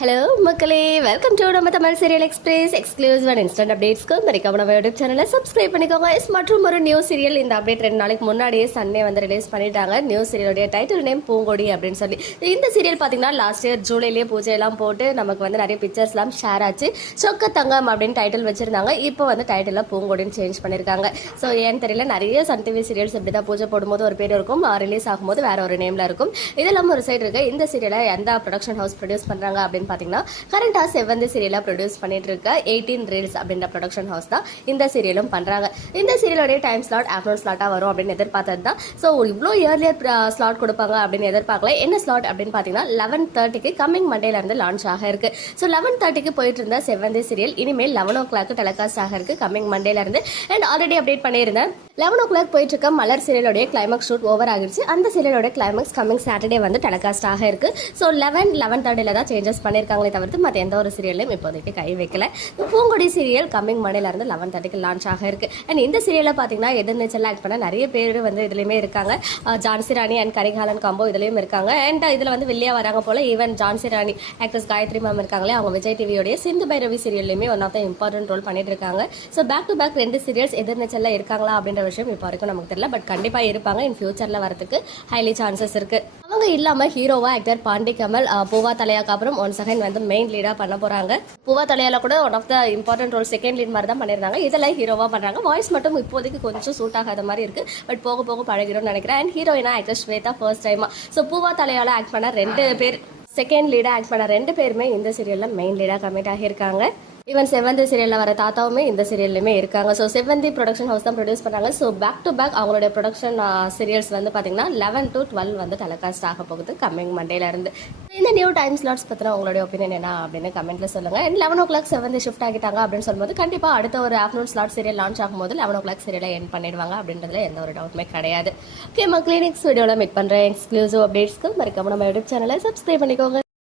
Hello மக்களே, welcome to நம்ம Tamil serial express exclusive and instant அப்டேட்ஸ்க்கு மறக்காம நம்ம யூடியூப் சேனலை சப்ஸ்கிரைப் பண்ணிக்கோங்க. மற்றும் ஒரு நியூ சீரியல் இந்த அப்டேட் 2 நாளைக்கு முன்னாடியே சண்டே வந்து ரிலீஸ் பண்ணிட்டாங்க. நியூ சீரியலுடைய டைட்டில் நேம் பூங்கொடி அப்படின்னு சொல்லி. இந்த சீரியல் பார்த்தீங்கன்னா லாஸ்ட் இயர் ஜூலைலேயே பூஜையெல்லாம் போட்டு நமக்கு வந்து நிறைய பிக்சர்ஸ்லாம் ஷேர் ஆச்சு. சொக்க தங்கம் அப்படின்னு டைட்டில் வச்சிருந்தாங்க. இப்போ வந்து டைட்டில் பூங்கொடின்னு சேஞ்ச் பண்ணியிருக்காங்க. ஸோ ஏன்னு தெரியல, நிறைய சன் டிவி சீரியல்ஸ் இப்படி தான் பூஜை போடும்போது ஒரு பேர் இருக்கும், ரிலீஸ் ஆகும்போது வேற ஒரு நேம்ல இருக்கும். இதெல்லாம் ஒரு சைடு இருக்கு. இந்த சீரியலை எந்த ப்ரொடக்ஷன் ஹவுஸ் ப்ரொடியூஸ் பண்றாங்க அப்படின்னு பார்த்தீங்கன்னா கரண்டா 7th சீரியலா ப்ரொடியூஸ் பண்ணிட்டு இருக்க 18 ரீல்ஸ் அப்படின்ற ப்ரொடக்ஷன் ஹவுஸ் தான் இந்த சீரியலும் பண்றாங்க. இந்த சீரியலோட டைம் ஸ்லாட் ஆஃப்டர்நூன் ஸ்லாட்டா வரும் அப்படின்னு எதிர்பார்த்தது தான். ஸோ இவ்வளோ இயர்லியர் ஸ்லாட் கொடுப்பாங்க அப்படின்னு எதிர்பார்க்கல. என்ன ஸ்லாட் அப்படின்னு பார்த்தீங்கன்னா 11:30க்கு கம்மிங் மண்டேல இருந்து லான்ச் ஆக இருக்கு. ஸோ 11:30க்கு போயிட்டு இருந்த 7th சீரியல் இனிமேல் 11 o'clock டெலிகாஸ்ட் ஆக இருக்கு கம்மிங் மண்டேல இருந்து. அண்ட் ஆல்ரெடி அப்டேட் பண்ணியிருந்தேன், 11 o'clock போயிட்டு இருக்க மலர் சீரியலோடைய கிளைமாக்ஸ் ஷூட் ஓவர் ஆகிடுச்சு. அந்த சீரியலோட கிளைமாக்ஸ் கம்மிங் சாட்டர்டே வந்து டெலிகாஸ்ட் ஆக இருக்கு. ஸோ 11:30 தான் சேஞ்சஸ் பண்ணியிருக்காங்களே தவிர்த்து மற்ற எந்த ஒரு சீரியலையும் இப்போதைக்கு கை வைக்கல. பூங்கொடி சீரியல் கம்மிங் மண்டேல இருந்து 11:30க்கு லான்ச் ஆக இருக்கு. அண்ட் இந்த சீரியலை பார்த்தீங்கன்னா எதிர்நீச்சல் ஆக்ட் பண்ண நிறைய பேர் வந்து இதுலயுமே இருக்காங்க. ஜான்சி ராணி அண்ட் கரிகாலன் காம்போ இதுலயும் இருக்காங்க. அண்ட் இதுல வந்து வெளியா வராங்க போல. Even Jhansi Rani actress Gayathri ma'am இருக்காங்களே, அவங்க விஜய் டிவியோடைய சிந்து பைரவி சீரியல்லையுமே one of the important role பண்ணிட்டு இருக்காங்க. So back to back 2 serials எதிர்நீச்சல்ல இருக்காங்களா அப்படின்ற விஷயம் இப்போ வரைக்கும் நமக்கு தெரியல. பட் கண்டிப்பா இருப்பாங்க. இன் ஃபியூச்சர்ல வரதுக்கு ஹைலி சான்சஸ் இருக்கு. அவங்க இல்லாம ஹீரோவா ஆக்டர் பாண்டி கமல் பூவா தலையாக்கு அப்புறம் ஒன் செகண்ட் வந்து மெயின் லீடா பண்ண போறாங்க. பூவா தலையால கூட one of the important role second lead மாதிரி தான் பண்ணிருந்தாங்க. இதெல்லாம் ஹீரோவா பண்றாங்க. வாய்ஸ் மட்டும் இப்போதைக்கு கொஞ்சம் சூட் ஆகாத மாதிரி இருக்கு. பட் போக போக பழகிடும்னு நினைக்கிறேன். அண்ட் ஹீரோயினா ஆக்டர் ஸ்வேதா ஃபர்ஸ்ட் டைமா. ஸோ பூவா தலையால ஆக்ட் பண்ண 2 பேர், செகண்ட் லீடா ஆக்ட் பண்ண 2 பேருமே இந்த சீரியல்ல மெயின் லீடா கமிட் ஆகியிருக்காங்க. ஈவன் 7th சீரியல்ல வர தாத்தாவுமே இந்த சீரியல்லுமே இருக்காங்க. ஸோ 7th ப்ரொடக்ஷன் ஹவுஸ் தான் ப்ரொடியூஸ் பண்ணாங்க. ஸோ பேக் டு பேக் அவங்களுடைய ப்ரொடக்ஷன் சீரியல்ஸ் வந்து பார்த்தீங்கன்னா 11 to 12 வந்து டெலிகாஸ்ட் ஆக போகுது கம்மிங் மண்டேல இருந்து. இந்த நியூ டைம் ஸ்லாட்ஸ் பற்றின உங்களுடைய ஒப்பீனியன் என்ன அப்படின்னு கமெண்ட்ல சொல்லுங்க. அண்ட் 11 o'clock 7th ஷிஃப்ட் ஆகிட்டாங்க அப்படின்னு சொல்லும்போது கண்டிப்பாக அடுத்த ஒரு ஆஃப்டர்நூன் ஸ்லாட் சீரியல் லான்ச் ஆகும்போது 11 o'clock சீரியலை என் பண்ணிடுவாங்க அப்படின்றதுல எந்த ஒரு டவுட்டுமே கிடையாது. ஓகே மக்களே, நெக்ஸ்ட் வீடியோவில் மீட் பண்ணுறேன். எக்ஸ்க்ளூசிவ் அப்டேட்ஸ்க்கு மறக்காம நம்ம யூடியூப் சேனலை சப்ஸ்கிரைப் பண்ணிக்கோங்க.